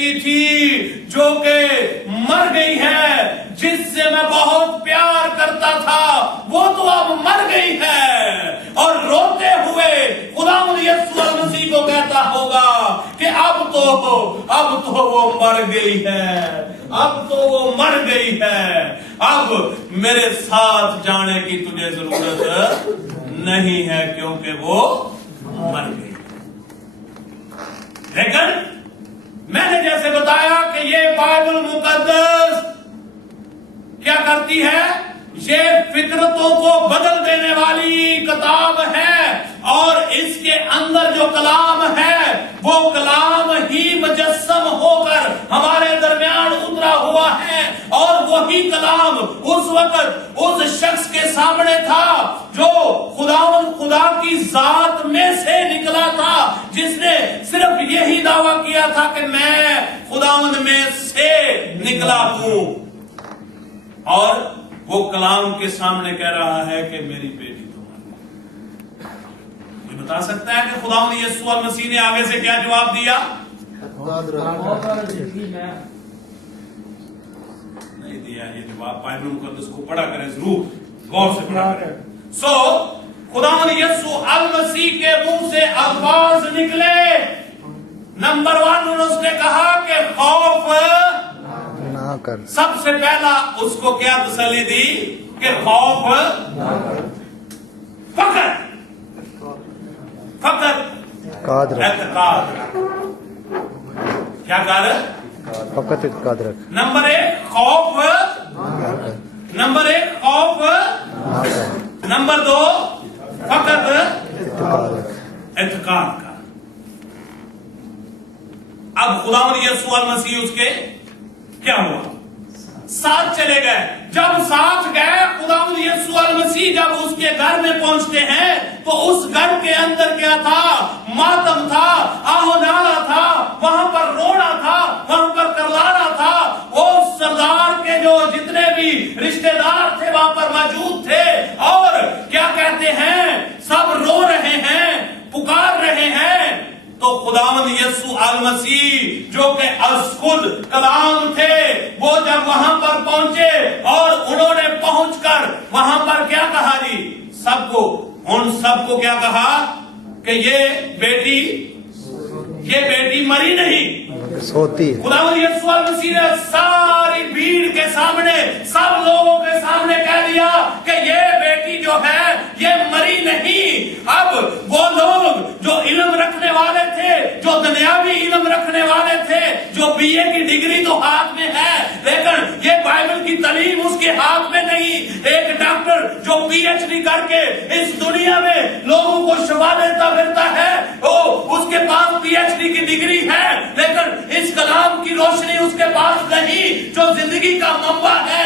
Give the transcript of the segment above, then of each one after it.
بیٹی تھی جو کہ مر گئی ہے، جس سے میں بہت پیار کرتا تھا وہ تو اب مر گئی ہے، اور روتے ہوئے خداوند یسوع المسیح کو کہتا ہوگا کہ اب تو وہ مر گئی ہے، اب تو وہ مر گئی ہے، اب میرے ساتھ جانے کی تجھے ضرورت نہیں ہے کیونکہ وہ مر گئی۔ لیکن میں نے جیسے بتایا کہ یہ بائبل مقدس کیا کرتی ہے؟ یہ فطرتوں کو بدل دینے والی کتاب ہے، اور اس کے اندر جو کلام ہے وہ کلام ہی مجسم ہو کر ہمارے درمیان اترا ہوا ہے، اور وہی کلام اس وقت اس شخص کے سامنے تھا جو خدا کی ذات میں سے نکلا تھا، جس نے صرف یہی دعویٰ کیا تھا کہ میں خداوند میں سے نکلا ہوں، اور وہ کلام کے سامنے کہہ رہا ہے کہ میری بیٹی تو مر گئی۔ کوئی بتا سکتا ہے کہ خداوند یسوع المسیح نے آگے سے کیا جواب دیا؟ نہیں دیا یہ جواب۔ بائبل مقدس کو پڑھا کریں، ضرور غور سے پڑھا کریں۔ خداوند یسوع المسیح کے منہ سے الفاظ نکلے، نمبر 1 اس نے کہا کہ خوف نہ کر۔ سب سے پہلا اس کو کیا تسلی دی کہ خوف فقط اعتقاد، کیا کر؟ فقط اعتقاد رکھ۔ نمبر 1 خوف، نمبر 1 خوف، نمبر 2 فقط اعتقاد کا۔ اب خداوند یسوع المسیح اس کے کیا ہوا؟ ساتھ چلے گئے۔ جب ساتھ گئے، خداوند یسوع المسیح جب اس کے گھر میں پہنچتے ہیں تو اس گھر کے اندر کیا تھا؟ ماتم تھا، آہو نالا تھا، وہاں پر رونا تھا، وہاں پر کرلانا تھا۔ وہ سردار کے جو جتنے بھی رشتہ دار تھے وہاں پر موجود تھے، اور کیا کہتے ہیں؟ سب رو رہے ہیں، پکار رہے ہیں۔ تو خداوند یسوع المسیح جو کہ از خود کلام تھے، وہ جب وہاں پر پہنچے اور انہوں نے پہنچ کر وہاں پر کیا کہا جی؟ ان سب کو کیا کہا کہ یہ بیٹی مری نہیں، سوتی۔ خداوند یسوع المسیح نے ساری بھیڑ کے سامنے، سب لوگوں کے سامنے کہہ دیا کہ یہ بیٹی جو ہے یہ مری نہیں۔ اب وہ لوگ جو علم رکھنے والے تھے، جو دنیاوی علم رکھنے والے تھے، جو بی اے کی ڈگری تو ہاتھ میں ہے لیکن یہ بائبل کی تعلیم اس کے ہاتھ میں نہیں۔ ایک ڈاکٹر جو پی ایچ ڈی کر کے اس دنیا میں لوگوں کو شفا دیتا پھرتا ہے، اس کے پاس پی ایچ ڈی کی ڈگری ہے لیکن اس کلام کی روشنی اس کے پاس نہیں جو زندگی کا منبع ہے۔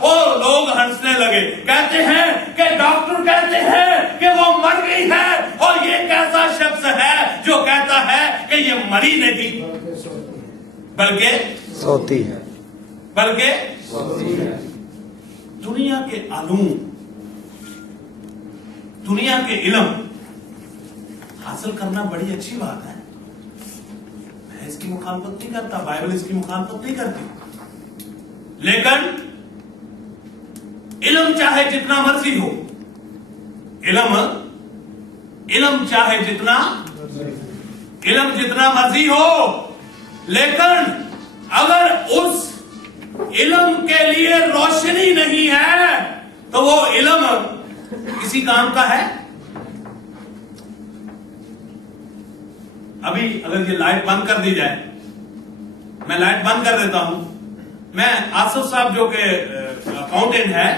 اور لوگ ہنسنے لگے، کہتے ہیں کہ ڈاکٹر کہتے ہیں کہ وہ مر گئی ہے، اور یہ کیسا شخص ہے جو کہتا ہے کہ یہ مری نہیں بلکہ سوتی ہے، دنیا کے علوم، دنیا کے علم حاصل کرنا بڑی اچھی بات ہے، میں اس کی مخالفت نہیں کرتا، بائبل اس کی مخالفت نہیں کرتی، لیکن علم چاہے جتنا مرضی ہو، علم چاہے جتنا مرضی ہو، لیکن اگر اس علم کے لیے روشنی نہیں ہے تو وہ علم کسی کام کا ہے؟ ابھی اگر یہ لائٹ بند کر دی جائے، میں لائٹ بند کر دیتا ہوں، میں آصف صاحب جو کہ اکاؤنٹنٹ ہے،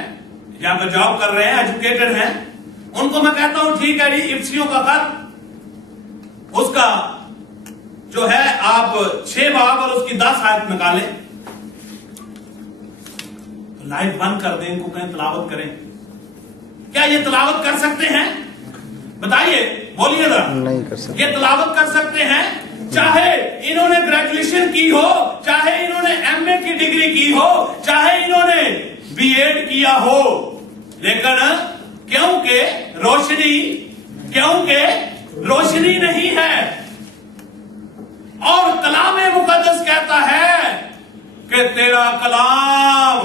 یہاں پر جاب کر رہے ہیں، ایجوکیٹڈ ہیں، ان کو میں کہتا ہوں ٹھیک ہے جی افسیوں کا خط، اس کا جو ہے آپ 6 باب اور اس کی 10 آیت نکالیں، تو لائٹ بند کر دیں، ان کو کہیں تلاوت کریں۔ کیا یہ تلاوت کر سکتے ہیں؟ بتائیے، بولیے ذرا۔ نہیں کر سکتے۔ یہ تلاوت کر سکتے ہیں، چاہے انہوں نے گریجویشن کی ہو، چاہے انہوں نے ایم اے کی ڈگری کی ہو، چاہے انہوں نے بی ایڈ کیا ہو، لیکن کیونکہ روشنی نہیں ہے، اور کلام مقدس تیرا کلام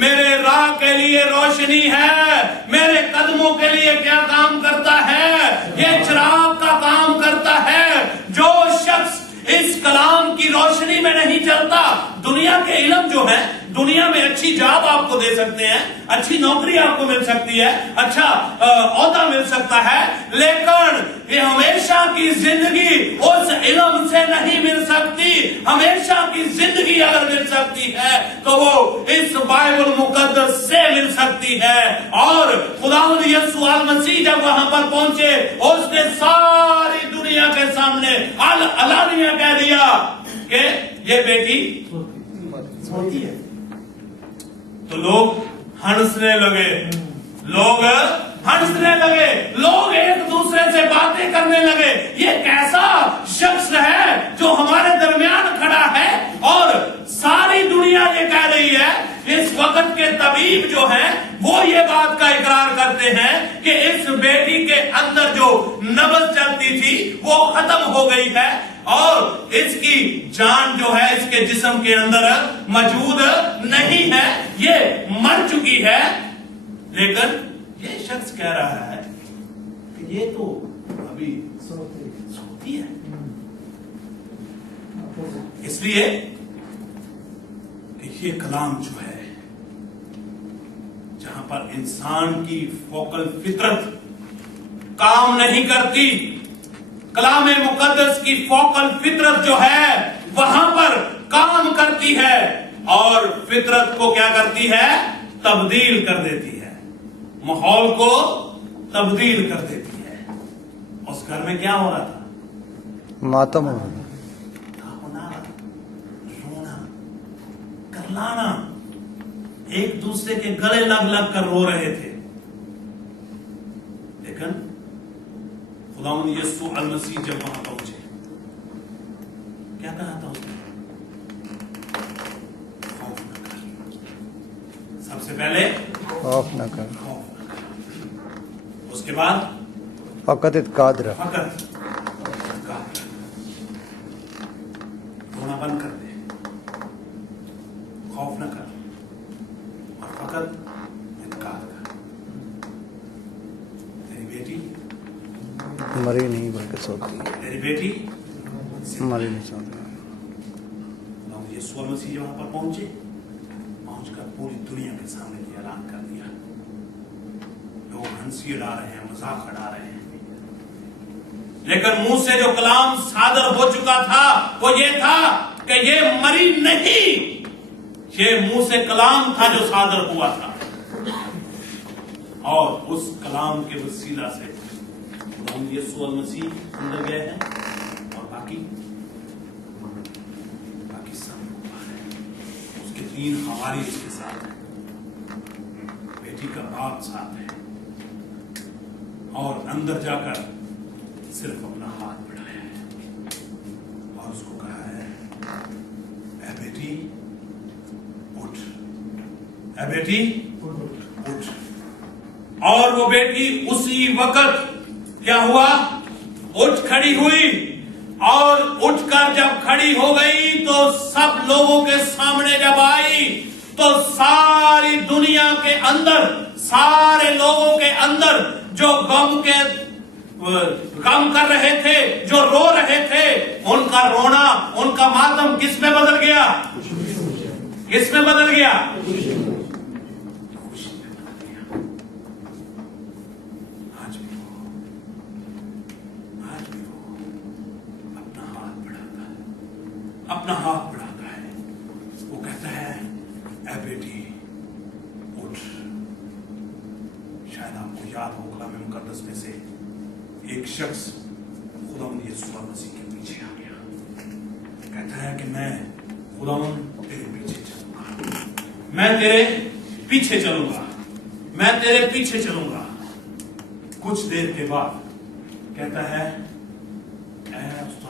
میرے راہ کے لیے روشنی ہے، میرے قدموں کے لیے کیا کام کرتا ہے؟ یہ چراغ کا کام کرتا ہے۔ جو شخص اس کلام کی روشنی میں نہیں چلتا، دنیا کے علم جو ہے، دنیا میں اچھی جاب آپ کو دے سکتے ہیں، اچھی نوکری آپ کو مل سکتی ہے، اچھا عہدہ مل سکتا ہے، لیکن یہ ہمیشہ کی زندگی اس علم سے نہیں مل سکتی۔ ہمیشہ کی زندگی اگر مل سکتی ہے تو وہ اس بائبل مقدس سے مل سکتی ہے۔ اور خداوند یسوع المسیح جب وہاں پر پہنچے، اس نے ساری دنیا کے سامنے علانیہ کہہ دیا کہ یہ بیٹی ہوتی ہے۔ تو لوگ ہنسنے لگے، لوگ ہنسنے لگے، لوگ ایک دوسرے سے باتیں کرنے لگے، یہ کیسا شخص ہے جو ہمارے درمیان کھڑا ہے؟ اور ساری دنیا یہ کہہ رہی ہے، اس وقت کے طبیب جو ہیں وہ یہ بات کا اقرار کرتے ہیں کہ اس بیٹی کے اندر جو نبض چلتی تھی وہ ختم ہو گئی ہے، اور اس کی جان جو ہے اس کے جسم کے اندر موجود نہیں ہے، یہ مر چکی ہے۔ لیکن یہ شخص کہہ رہا ہے کہ یہ تو ابھی سوتی ہے۔ اس لیے کہ یہ کلام جو ہے، جہاں پر انسان کی فوقل فطرت کام نہیں کرتی، کلام مقدس کی فوقل فطرت جو ہے وہاں پر کام کرتی ہے، اور فطرت کو کیا کرتی ہے؟ تبدیل کر دیتی ہے، ماحول کو تبدیل کر دیتی ہے۔ اس گھر میں کیا ہو رہا تھا؟ ماتم ہو رہا تھا، رونا، کرلانا، ایک دوسرے کے گلے لگ لگ کر رو رہے تھے۔ لیکن خداوند یسوع المسیح جب وہاں پہنچے، کیا کہا تھا اس نے؟ خوف نہ کر۔ سب سے پہلے خوف نہ کر، اس کے بعد فقط اتقاد رکھ، فقط رونا بند کر دے، خوف نہ کر، اور فقط اتقاد کر۔ تیری بیٹی مری نہیں بلکہ سوتی ہے، تیری بیٹی مری نہیں سوتی۔ یسوع مسیح وہاں پر پہنچے، پہنچ کر پوری دنیا کے سامنے یہ اعلان کر دیا۔ لوگ ہنسی اڑا رہے ہیں، مذاق اڑا رہے ہیں، لیکن منہ سے جو کلام صادر ہو چکا تھا وہ یہ تھا کہ یہ مری نہیں، یہ منہ سے کلام تھا جو صادر ہوا تھا، اور اس کلام کے وسیلہ سے ہم یسوع المسیح اندر گئے ہیں، اور باقی سب اس کے 3 حواری اس کے ساتھ ہیں، بیٹی کا باپ ساتھ ہے، اور اندر جا کر صرف اپنا ہاتھ بڑھایا ہے اور اس کو کہا ہے، اے بیٹی اٹھ، اے بیٹی اٹھ۔ اور وہ بیٹی اسی وقت کیا ہوا؟ اٹھ کھڑی ہوئی، اور اٹھ کر جب کھڑی ہو گئی تو سب لوگوں کے سامنے جب آئی تو ساری دنیا کے اندر، سارے لوگوں کے اندر جو غم کر رہے تھے، جو رو رہے تھے، ان کا رونا، ان کا ماتم کس میں بدل گیا؟ کس میں بدل گیا؟ اپنا ہاتھ بڑھاتا ہے، وہ کہتا ہے، اے بیٹی اٹھ۔ شاید آپ کو یاد ہو کلام مقدس میں سے ایک شخص خداوند یسوع مسیح کے پیچھے آ گیا، کہتا ہے کہ میں خداوند تیرے پیچھے چلوں گا، میں تیرے پیچھے چلوں گا، میں تیرے پیچھے چلوں گا۔ کچھ دیر کے بعد کہتا ہے